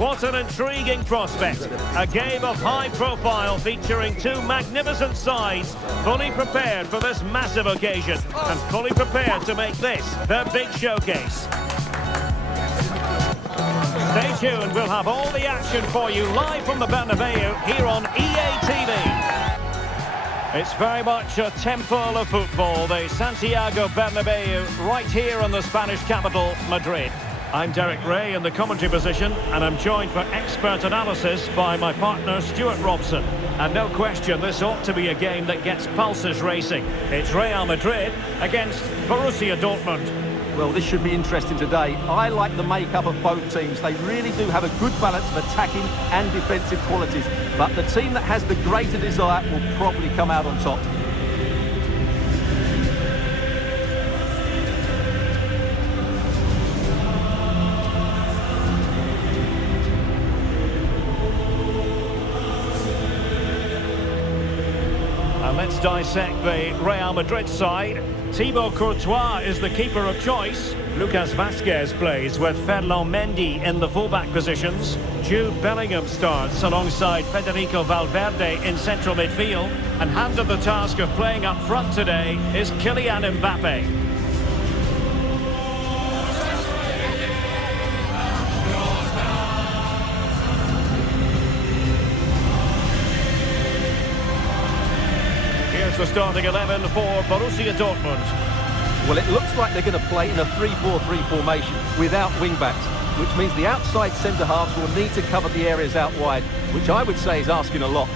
What an intriguing prospect. A game of high profile featuring two magnificent sides, fully prepared for this massive occasion and fully prepared to make this their big showcase. Stay tuned, we'll have all the action for you live from the Bernabeu here on EA TV. It's very much a temple of football, the Santiago Bernabeu, right here in the Spanish capital, Madrid. I'm Derek Ray in the commentary position, and I'm joined for expert analysis by my partner Stuart Robson. And no question, this ought to be a game that gets pulses racing. It's Real Madrid against Borussia Dortmund. Well, this should be interesting today. I like the makeup of both teams. They really do have a good balance of attacking and defensive qualities. But the team that has the greater desire will probably come out on top. And let's dissect the Real Madrid side. Thibaut Courtois is the keeper of choice. Lucas Vazquez plays with Ferland Mendy in the fullback positions. Jude Bellingham starts alongside Federico Valverde in central midfield. And handed the task of playing up front today is Kylian Mbappe. Here's the starting 11 for Borussia Dortmund. Well, it looks like they're going to play in a 3-4-3 formation without wing-backs, which means the outside centre-halves will need to cover the areas out wide, which I would say is asking a lot.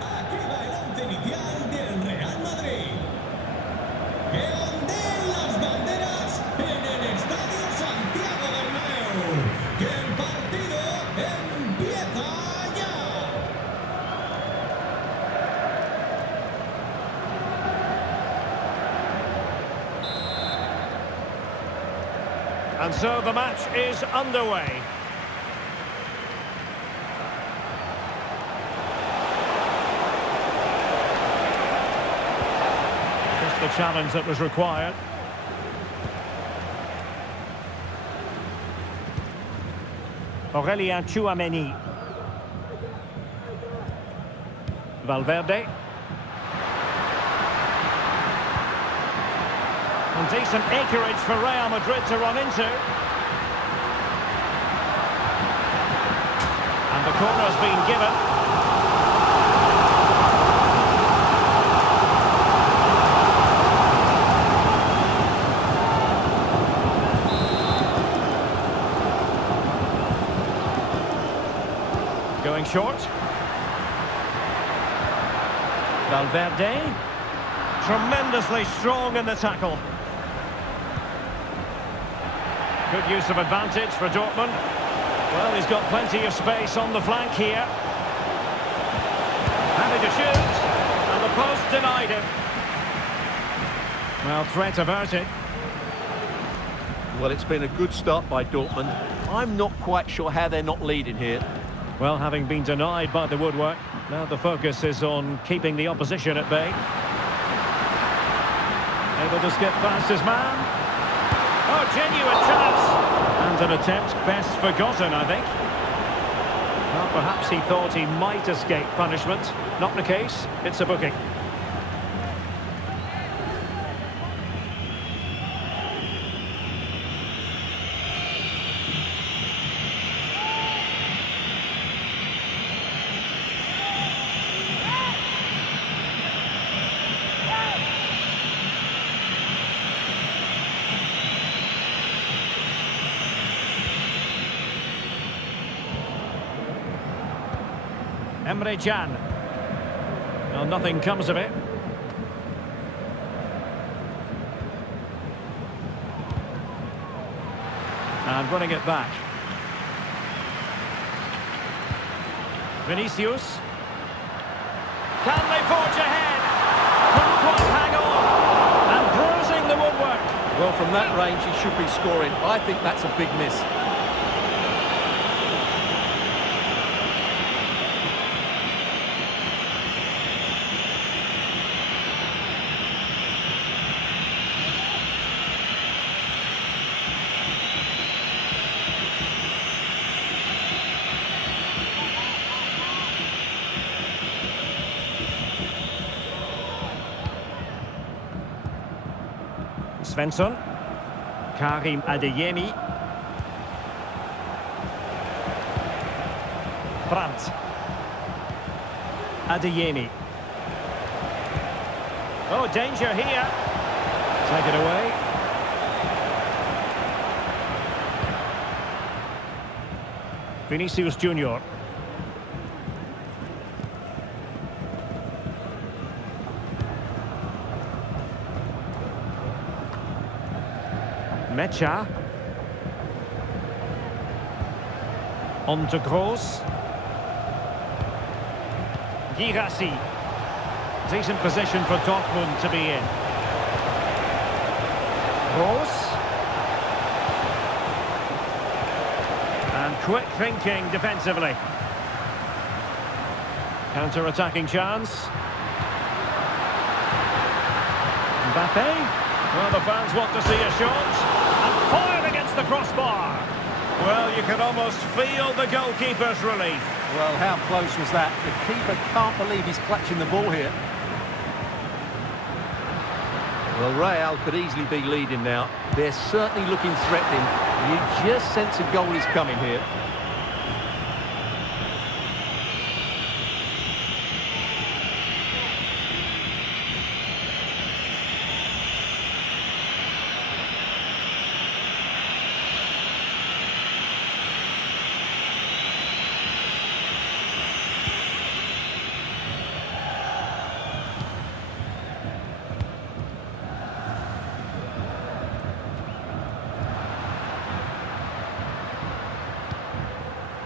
Aquí va el once inicial del Real Madrid. ¡Que ondeen las banderas en el Estadio Santiago Bernabéu! ¡Que el partido empieza ya! And so the match is underway. Just the challenge that was required. Aurélien Tchouaméni. Valverde. And decent acreage for Real Madrid to run into. And the corner's been given. Going short. Valverde. Tremendously strong in the tackle. Good use of advantage for Dortmund. Well, he's got plenty of space on the flank here. Having to shoot. And the post denied him. Well, threat averted. Well, it's been a good start by Dortmund. I'm not quite sure how they're not leading here. Well, having been denied by the woodwork, now the focus is on keeping the opposition at bay. Able to skip past his man. Oh, genuine chance! And an attempt best forgotten, I think. Well, perhaps he thought he might escape punishment. Not the case, it's a booking. Emre Can. Well, nothing comes of it. And running it back. Vinicius. Can they forge ahead? Couldn't quite hang on. And bruising the woodwork. Well, from that range, he should be scoring. I think that's a big miss. Svensson. Karim Adeyemi. Brandt. Adeyemi. Oh, danger here. Take it away. Vinicius Junior. Mecha. On to Gross. Girassi. Decent position for Dortmund to be in. Gross. And quick thinking defensively. Counter-attacking chance. Mbappe. Well, the fans want to see a shot. And fired against the crossbar. Well, you can almost feel the goalkeeper's relief. Well, how close was that? The keeper can't believe he's clutching the ball here. Well, Real could easily be leading now. They're certainly looking threatening. You just sense a goal is coming here.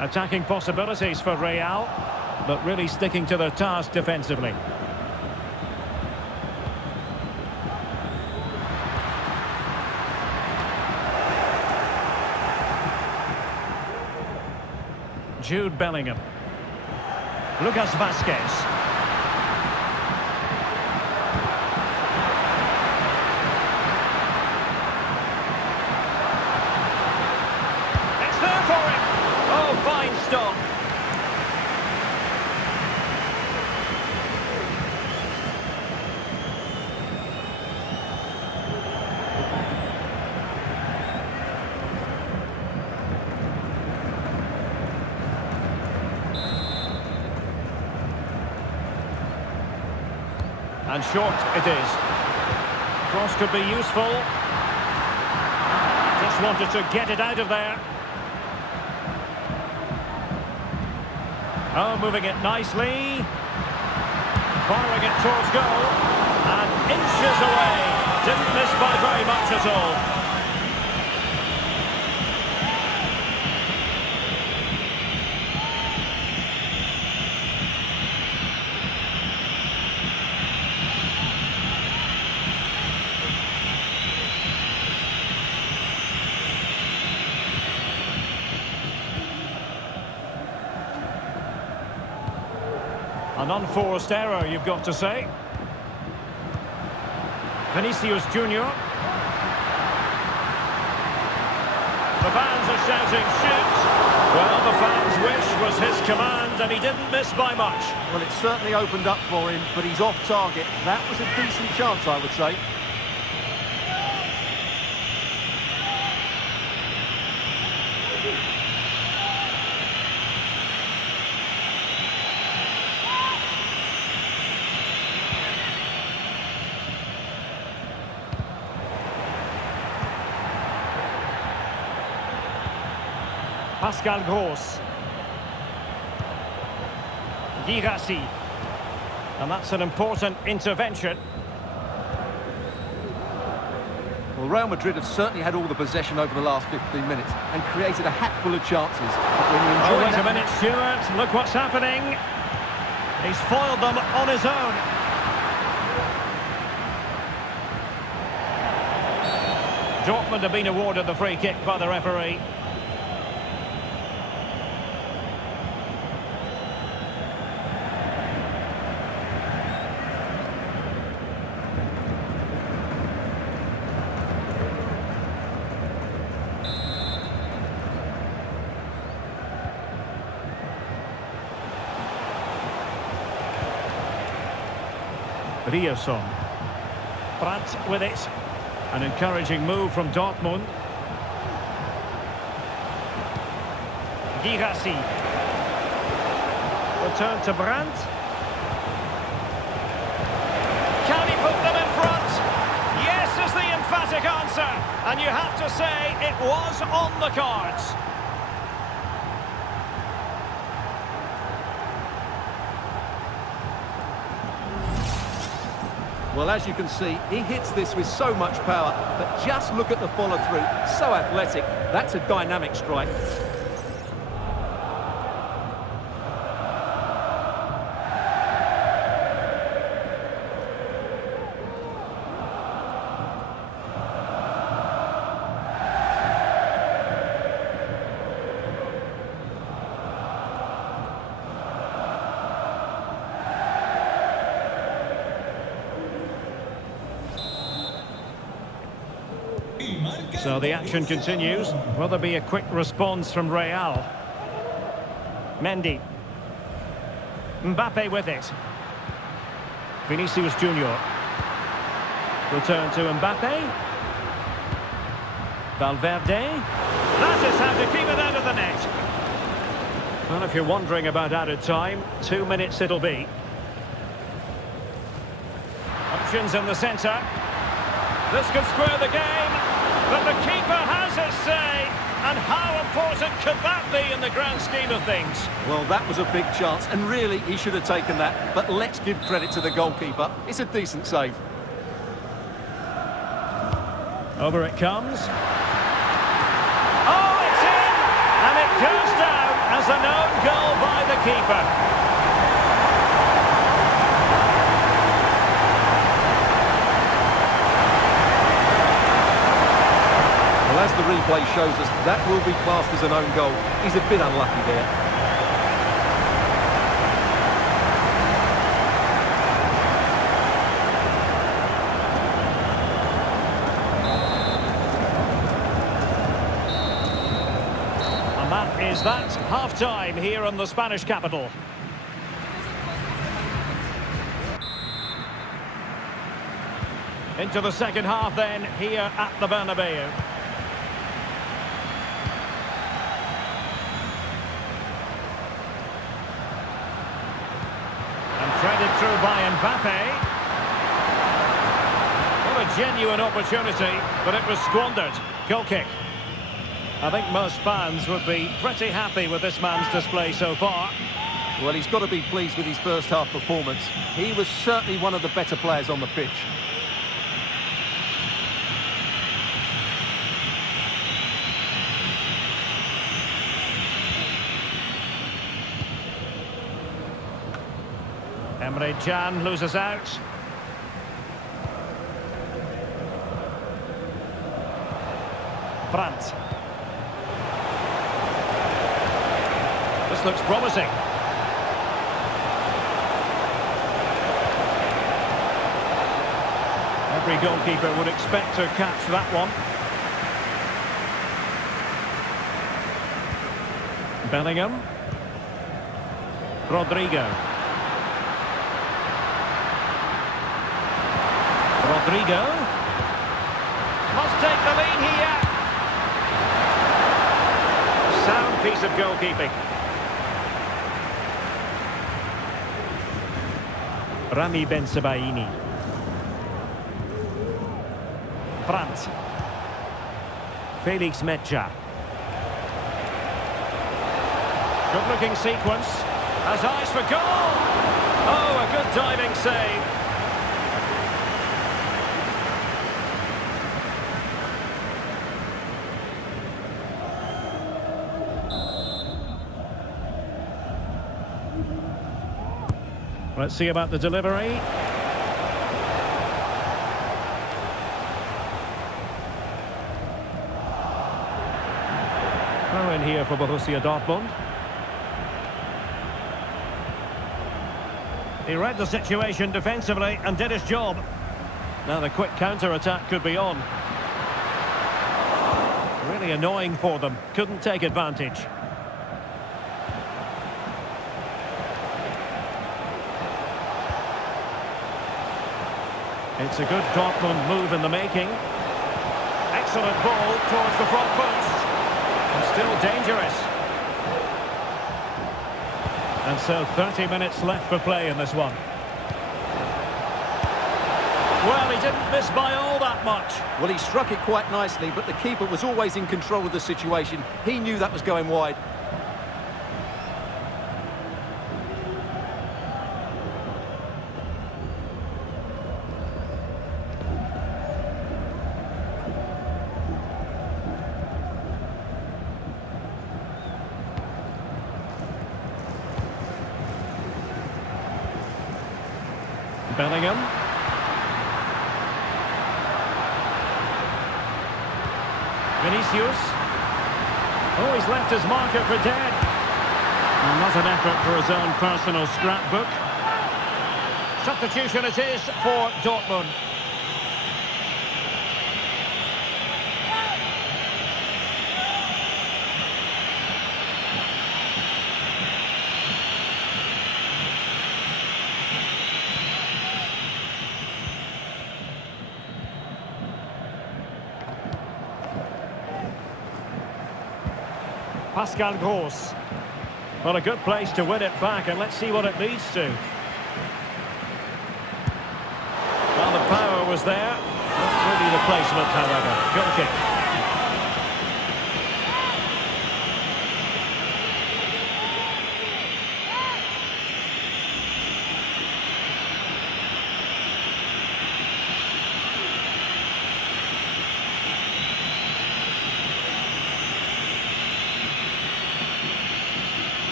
Attacking possibilities for Real, but really sticking to their task defensively. Jude Bellingham. Lucas Vazquez. Fine stop. And short it is. Cross could be useful. Just wanted to get it out of there. Oh, moving it nicely. Firing it towards goal. And inches away. Didn't miss by very much at all. An unforced error, you've got to say. Vinicius Junior. The fans are shouting, shoot! Well, the fans' wish was his command, and he didn't miss by much. Well, it certainly opened up for him, but he's off target. That was a decent chance, I would say. Pascal Gross. Girassi. And that's an important intervention. Well, Real Madrid have certainly had all the possession over the last 15 minutes and created a hatful of chances. But when you enjoy wait a minute, Stuart. Look what's happening. He's foiled them on his own. Dortmund have been awarded the free kick by the referee. Riosson. Brandt with it. An encouraging move from Dortmund. Girassi. Return to Brandt. Can he put them in front? Yes is the emphatic answer. And you have to say it was on the cards. Well, as you can see, he hits this with so much power, but just look at the follow-through. So athletic. That's a dynamic strike. So the action continues. Will there be a quick response from Real? Mendy. Mbappe with it. Vinicius Junior. Return to Mbappe. Valverde. That is how to keep it out of the net. Well, if you're wondering about added time, 2 minutes it'll be. Options in the centre. This could square the game. But the keeper has his say, and how important could that be in the grand scheme of things? Well, that was a big chance, and really, he should have taken that. But let's give credit to the goalkeeper. It's a decent save. Over it comes. Oh, it's in! And it goes down as an own goal by the keeper. Well, as the replay shows us, that will be classed as an own goal. He's a bit unlucky there. And that is that half-time here in the Spanish capital. Into the second half then, here at the Bernabeu. Threaded through by Mbappe. What a genuine opportunity, but it was squandered. Goal kick. I think most fans would be pretty happy with this man's display so far. Well, he's got to be pleased with his first half performance. He was certainly one of the better players on the pitch. Emre Can loses out. Brandt. This looks promising. Every goalkeeper would expect to catch that one. Bellingham. Rodrigo. Rodrigo must take the lead here. Sound piece of goalkeeping. Rami Bensebaini. Brandt. Felix Mecha. Good looking sequence. Has eyes for goal. Oh, a good diving save. Let's see about the delivery. Throw in here for Borussia Dortmund. He read the situation defensively and did his job. Now the quick counter-attack could be on. Really annoying for them. Couldn't take advantage. It's a good Dortmund move in the making. excellent ball towards the front post. And still dangerous. And so 30 minutes left for play in this one. Well, he didn't miss by all that much. Well, he struck it quite nicely, but the keeper was always in control of the situation. He knew that was going wide. Bellingham. Vinicius. Oh, he's left his marker for dead. Well, not an effort for his own personal scrapbook. Substitution it is for Dortmund. Pascal Gross. Well, a good place to win it back, and let's see what it leads to. Well, the power was there. Not really the placement, however. Goal kick.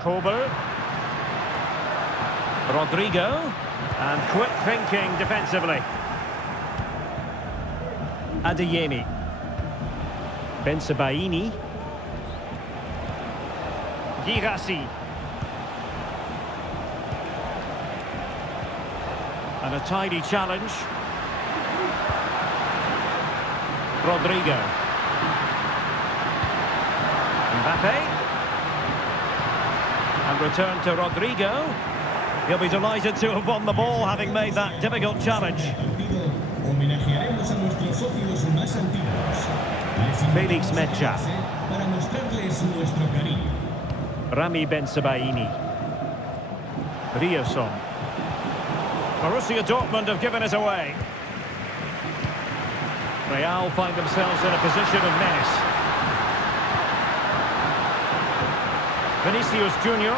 Kober. Rodrigo. And quick thinking defensively. Adeyemi. Bensebaini. Girassi. And a tidy challenge. Rodrigo. Mbappe. And return to Rodrigo. He'll be delighted to have won the ball, having made that difficult challenge. Felix Medja. Rami Bensebaini. Rioson. Borussia Dortmund have given it away. Real find themselves in a position of menace. Vinicius Junior.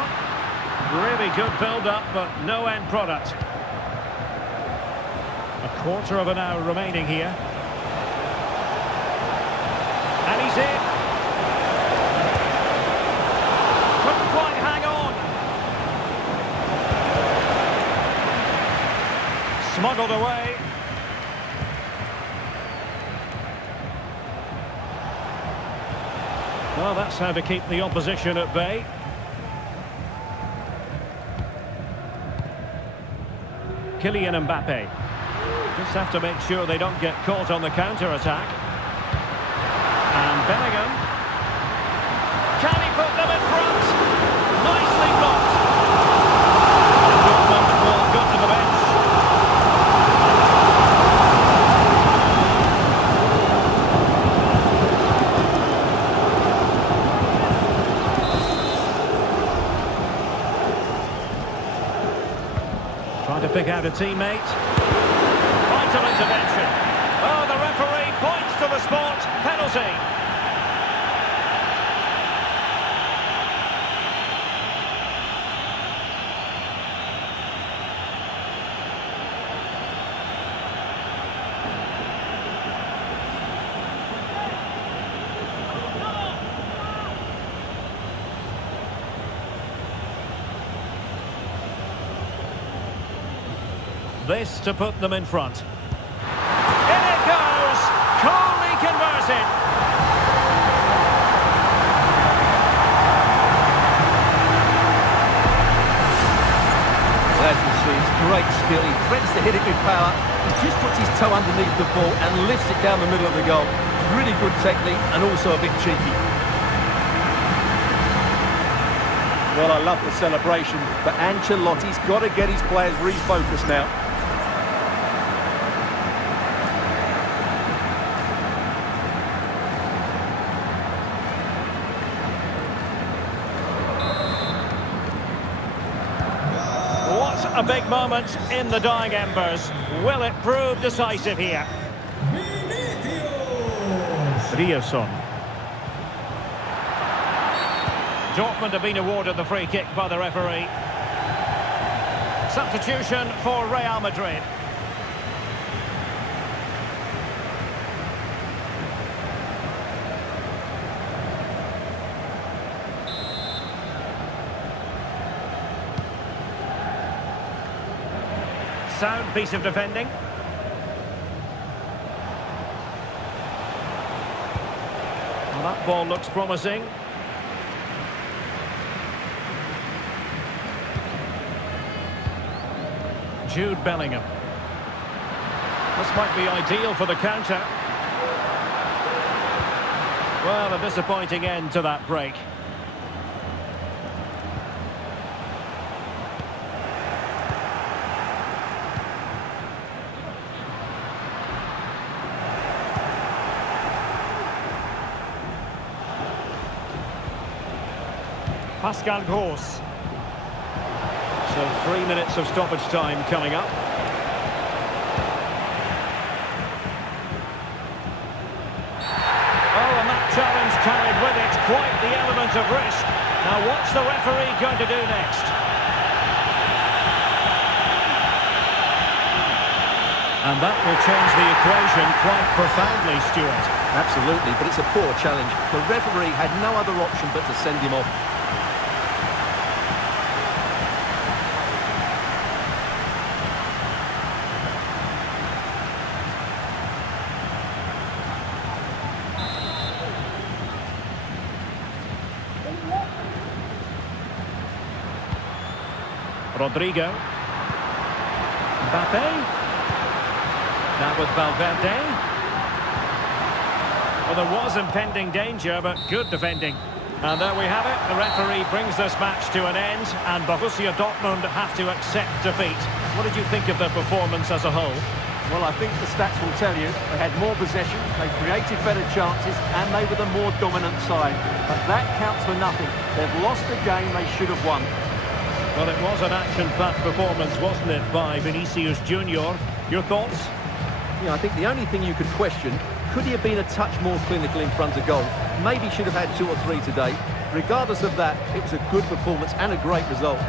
Really good build-up, but no end product. A quarter of an hour remaining here. And he's in. Couldn't quite hang on. Smuggled away. Well, that's how to keep the opposition at bay. Kylian Mbappe. Just have to make sure they don't get caught on the counter-attack. And Bellingham. Can he put them in front? Nicely blocked. And Dortmund will go to the bench. Trying to pick out a teammate. Vital intervention. Oh, the referee points to the spot. Penalty. This to put them in front. In it goes! Coolly converted! As you see, it's great skill. He threatens to hit it with power. He just puts his toe underneath the ball and lifts it down the middle of the goal. Really good technique and also a bit cheeky. Well, I love the celebration, but Ancelotti's got to get his players refocused now. What a big moment in the dying embers. Will it prove decisive here? Riosson. Dortmund have been awarded the free kick by the referee. Substitution for Real Madrid. Sound piece of defending. Well, that ball looks promising. Jude Bellingham. This might be ideal for the counter. Well, a disappointing end to that break. Pascal Gross. So 3 minutes of stoppage time coming up. Oh, and that challenge carried with it quite the element of risk. Now what's the referee going to do next? And that will change the equation quite profoundly, Stuart. Absolutely, but it's a poor challenge. The referee had no other option but to send him off. Rodrigo. Mbappe. Now with Valverde. Well, there was impending danger, but good defending. And there we have it. The referee brings this match to an end, and Borussia Dortmund have to accept defeat. What did you think of their performance as a whole? Well, I think the stats will tell you they had more possession, they created better chances, and they were the more dominant side. But that counts for nothing. They've lost a game they should have won. Well, it was an action-packed performance, wasn't it, by Vinicius Junior? Your thoughts? Yeah, I think the only thing you could question, could he have been a touch more clinical in front of goal? Maybe should have had 2 or 3 today. Regardless of that, it was a good performance and a great result.